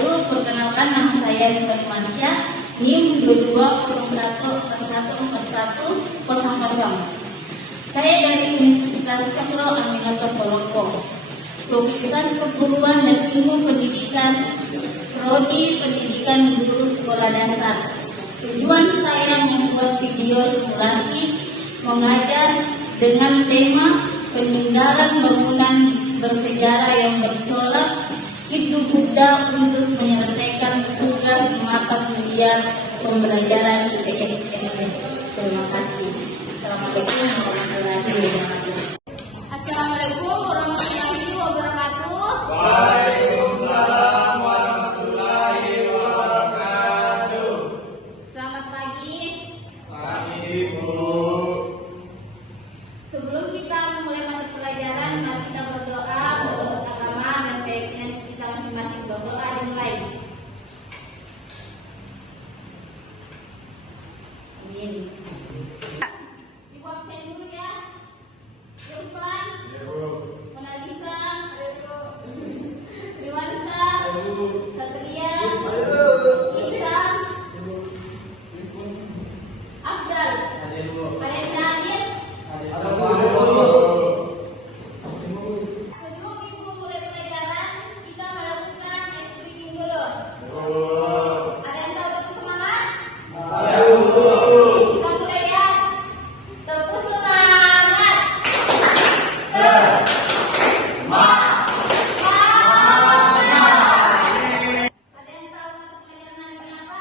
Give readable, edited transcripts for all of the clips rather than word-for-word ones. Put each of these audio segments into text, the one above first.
wabarakatuh. Perkenalkan, nama saya Rifat Mansya, NIM 2201414100. Saya dari Universitas Cokro Aminoto Poloko, Fakultas Keguruan dan Ilmu Pendidikan, Prodi Pendidikan Guru Sekolah Dasar. Tujuan saya membuat video simulasi mengajar dengan tema peninggalan bangunan bersejarah yang bercorak itu Buddha untuk menyelesaikan tugas mata kuliah pembelajaran PSSD. Terima kasih. Assalamualaikum warahmatullahi wabarakatuh. Assalamualaikum warahmatullahi wabarakatuh. Waalaikumsalam warahmatullahi wabarakatuh. Selamat pagi. Pagi, Bu. Sebelum kita memulai mata pelajaran, mari kita berdoa menurut agama dan keyakinan kita masing-masing. Berdoa dimulai. Amin. Ibu absen dulu ya. Irfan, Monalisa, Triwansa, Satria, Isa, Abdal, Vanessa Adit. Sebelum ibu mulai pelajaran, kita melakukan briefing dulu. Ada yang tahu terus semangat? Kita mulai ya. Terus semangat. Ada yang tahu mata pelajaran hari ini apa?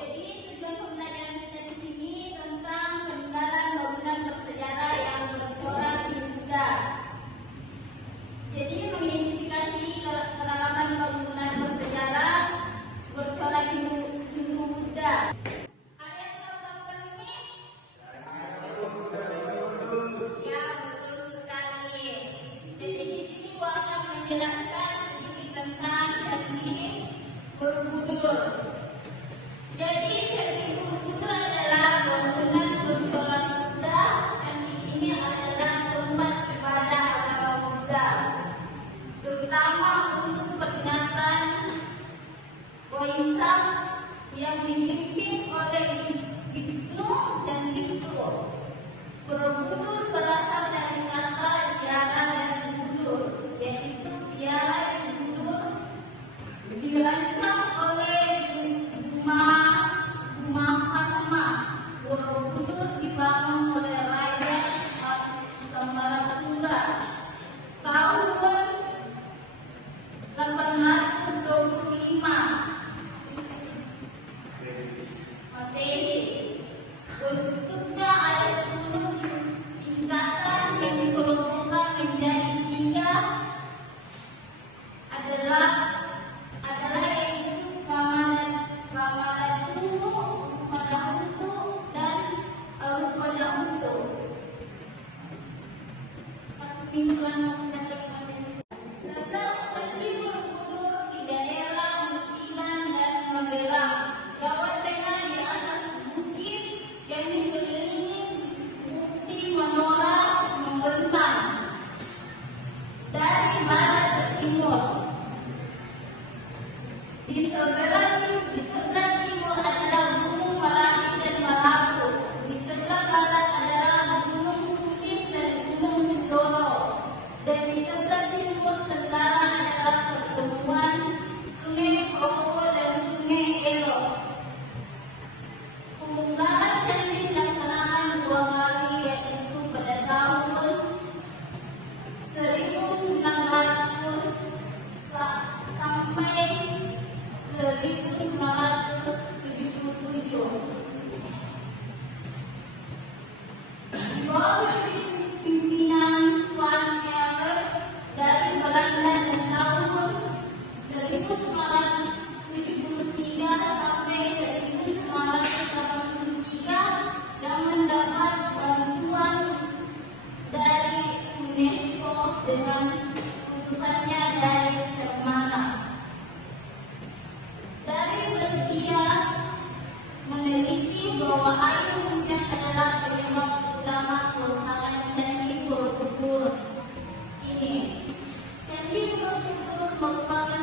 Jadi tujuan pembelajaran kita di sini tentang peninggalan bangunan bersejarah yang bercorak di Buddha. Jadi mengidentifikasi keragaman bangunan bersejarah bercorak Hindu Buddha. Ada yang tahu bangunan ini? Ya, betul sekali. Jadi di sini gua akan menjelaskan sedikit tentang Candi Borobudur. Jadi Candi Borobudur adalah bangunan bercorak Buddha. Candi ini adalah tempat ibadah agama Buddha, terutama untuk peringatan Waisak yang dipimpin oleh Wisnu dan Biksu. Borobudur berasal dari kata biara dan budur, yaitu biara dan budur dirancang oleh Bhumakarma. Borobudur dibangun oleh Raja Sambaratungga tahun 825 Masehi. Bentuknya ada 10 tingkatan yang dikelompokkan menjadi 3 adalah yaitu Kamadatu, Rupadahuntu, dan Rupadahuntu. Terdapat Candi Borobudur di daerah Mukilan dan Magelang, Jawa Tengah, di atas bukit yang dikelilingi bukti menora membentang dari barat ke timur. Di sebelah timur adalah Gunung Merapi dan Merapu. Di sebelah barat adalah Gunung Sukin dan Gunung Sindoro. Dan di sebelah timur tenggara adalah pertemuan Sungai Progo dan Sungai Elo. Pembongkaran candi dilaksanakan 2 kali, yaitu pada tahun 1900 sampai 1977. Di bawah pimpinan Van Heerlijk dari Belanda dan tahun 1973 sampai 1983 dan mendapat bantuan dari UNESCO dengan putusannya dari Hermanus. Dari Belgia meneliti bahwa air hujan adalah penyebab utama kerusakan Candi Borobudur ini. Candi Borobudur merupakan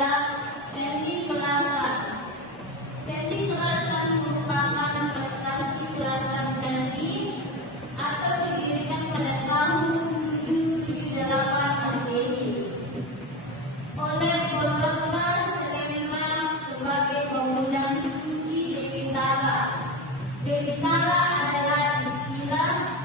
adalah Candi Kelasan. Candi Kelasan merupakan prestasi kelasan candi atau didirikan pada tahun 778 Masehi oleh Golonga Selema sebagai pengundang suci Dewi Tara. Dewi Tara adalah istilah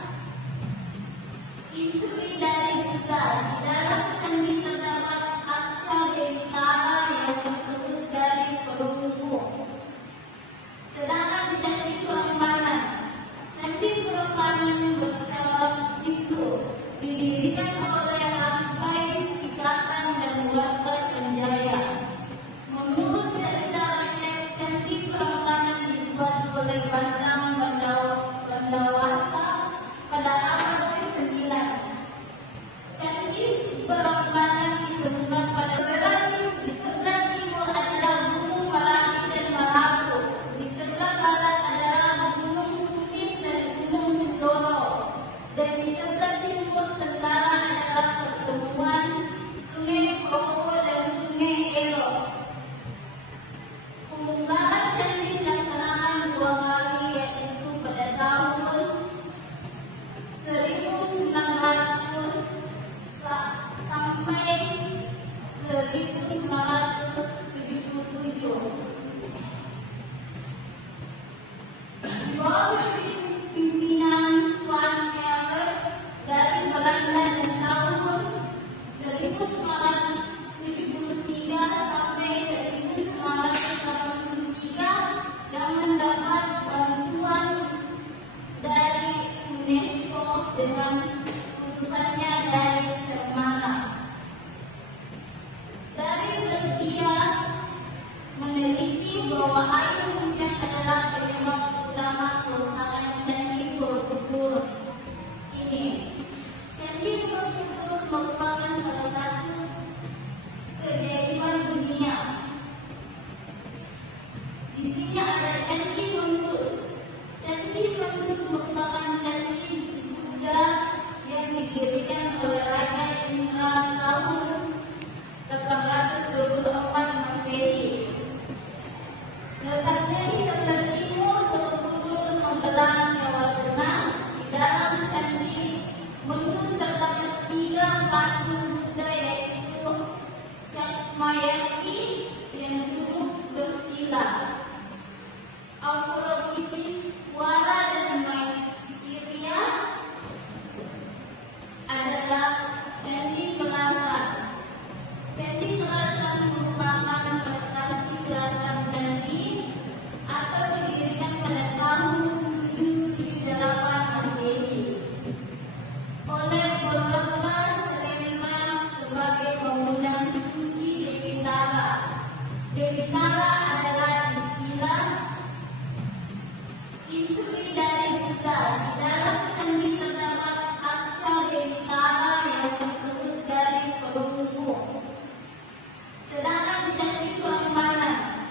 istri dari Buddha. Di dalam candi terdapat arca Dewi Tara yang disebut dari perunggu. Sedangkan Candi Prambanan itu didirikan oleh rangkai ikatan dan warga Sanjaya. Menurut cerita rakyat, Candi Prambanan dibuat oleh Bandawasa pada abad ke-9. Candi Prambanan ditemukan pada di sebelah timur adalah Gunung Merapi dan Marapu. Di sebelah barat adalah Gunung Sumbing dan Gunung Sindoro. Dan di sebelah timur tenggara adalah pertemuan Sungai Progo dan Sungai Elo. Pembongkaran candi dilaksanakan 2 kali, yaitu pada tahun 1900 sampai 1977. Di bawah pimpinan Van Heerlijk dari Belanda dan tahun 1973 sampai 1983 yang mendapat bantuan dari UNESCO dengan putusannya dari Cermanas. Dari Belgia meneliti bahwa air hujan adalah penyebab utama kerusakan Candi Borobudur ini. Candi Borobudur merupakan salah satu keajaiban dunia. Di sini ada Candi Mendut. Candi Mendut merupakan candi Buddha yang didirikan oleh Raja Indra tahun 824 Masehi. Letaknya di sebelah timur Borobudur Magelang, Jawa Tengah. Di dalam candi Mendut terdapat 3 patung Buddha, yaitu Cakmayati yang duduk bersila, Avalokiteshvara dan Maitreya adalah Candi Kelasan. Candi Kelasan merupakan prestasi kelasan candi atau didirikan pada tahun 778 Masehi oleh Golonga Selema sebagai pengundang suci Dewi Tara. Dewi Tara adalah istilah istri dari Buddha. Di dalam candi terdapat arca Dewi Tara yang disebut dari perunggu. Sedangkan Candi Prambanan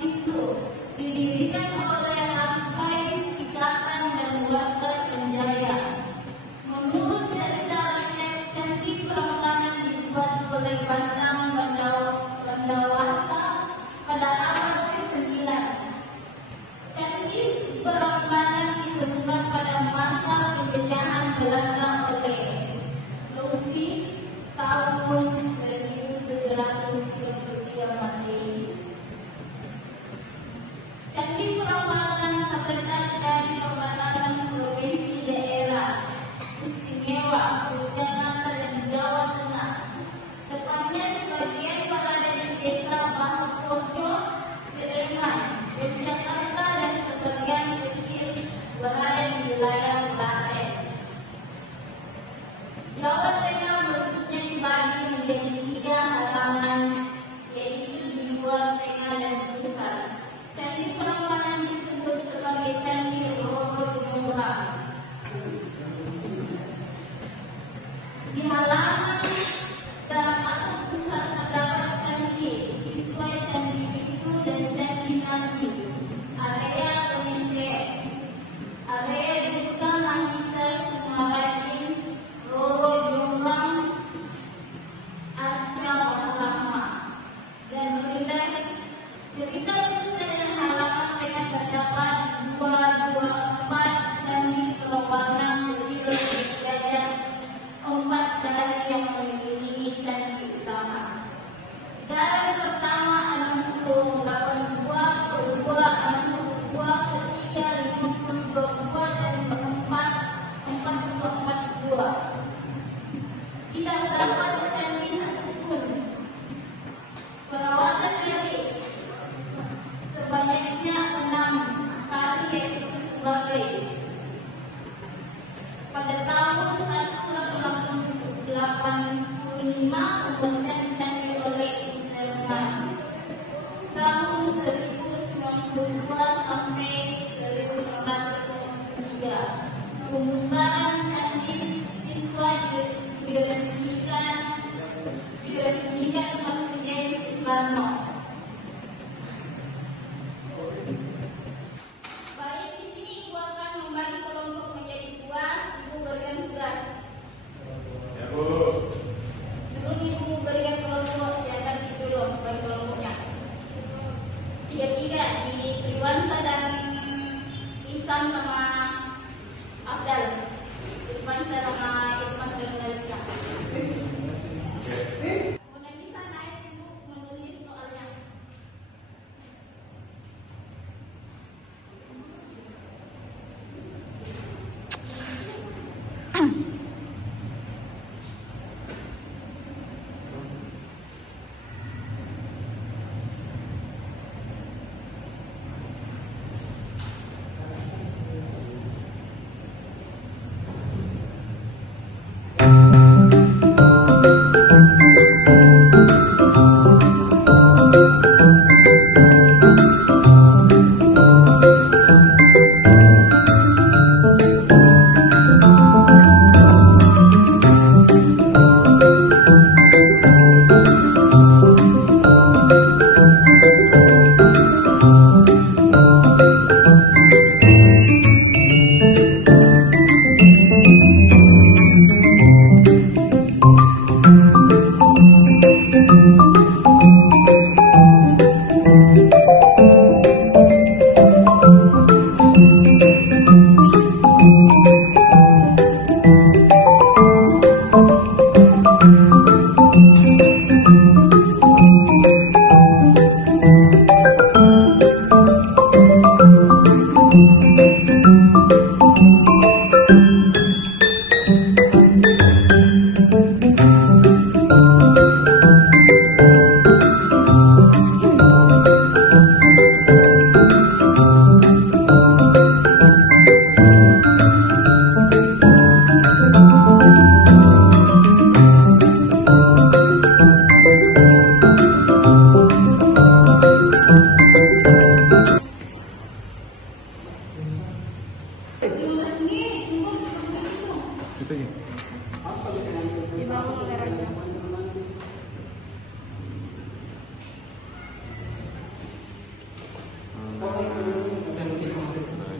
itu didirikan oleh rangkai ikatan dan warga Sanjaya. Menurut cerita rakyat, Candi Prambanan dibuat oleh tidak dapat candi satupun. Perawatan medik sebanyaknya 6 kali yaitu sebagai pada tahun 1885 pembersihan candi oleh Jerman. Tahun 1992 sampai 1993 pembongkaran candi siswa diresmikan Presiden Soekarno. Baik, di sini Ibu akan membagi kelompok menjadi 2. Ibu berikan tugas. Ya, Bu. Sebelum Ibu berikan kelompok, silakan dulu bagi kelompoknya. 3-3 di Irwansa dan Isam sama Abdal. Irwansa sama Isam dan Nalisa. Kemudian bisa naik Ibu menulis soalnya.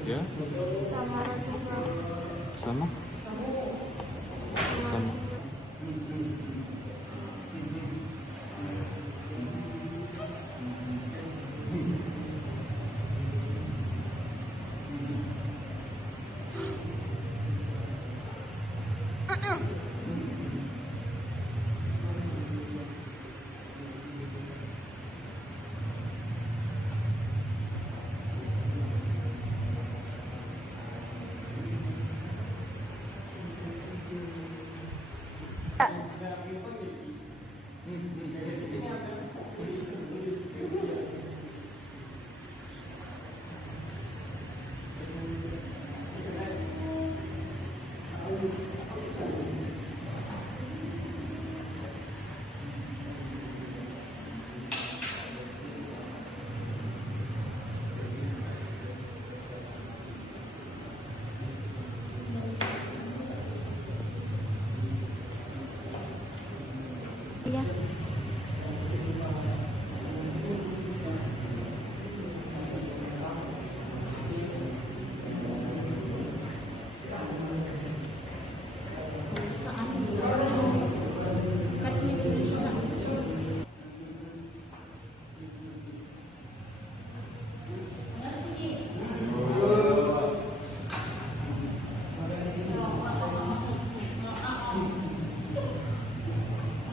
Aja. Sama. Sama.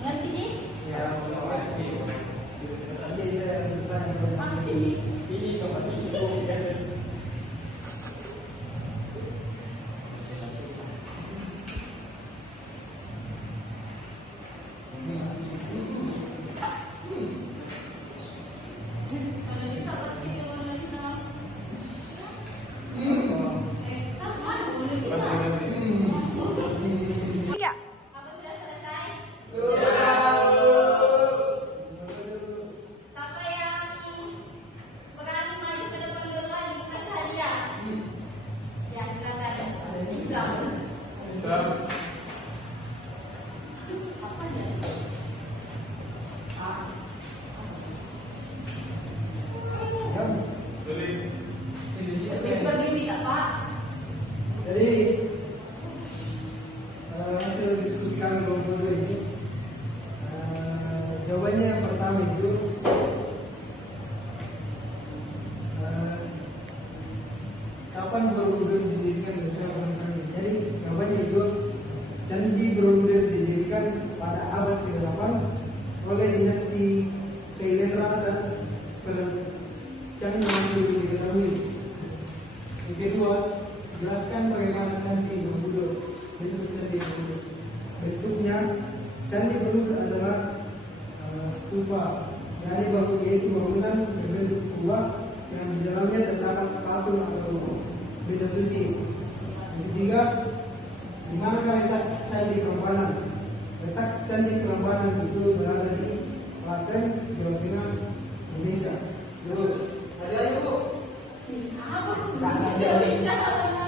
Ngerti? Jawabannya yang pertama itu kapan Borobudur didirikan dan siapa yang mendirikan? Jadi jawabannya itu Candi Borobudur didirikan pada abad ke-8 oleh dinasti Sailendra dan Candi Borobudur diketahui. Yang kedua, jelaskan bagaimana Candi Borobudur. Bentuk Candi Borobudur. Bentuknya Candi Borobudur adalah stupa, dari yaitu bangunan berbentuk kubah yang di dalamnya terdapat patung atau benda suci. Yang ketiga, di mana letak Candi Prambanan? Letak Candi Prambanan itu berada di Klaten, Jawa Tengah, Indonesia. Terus, ada ibu? Bisa apa? Nggak ada.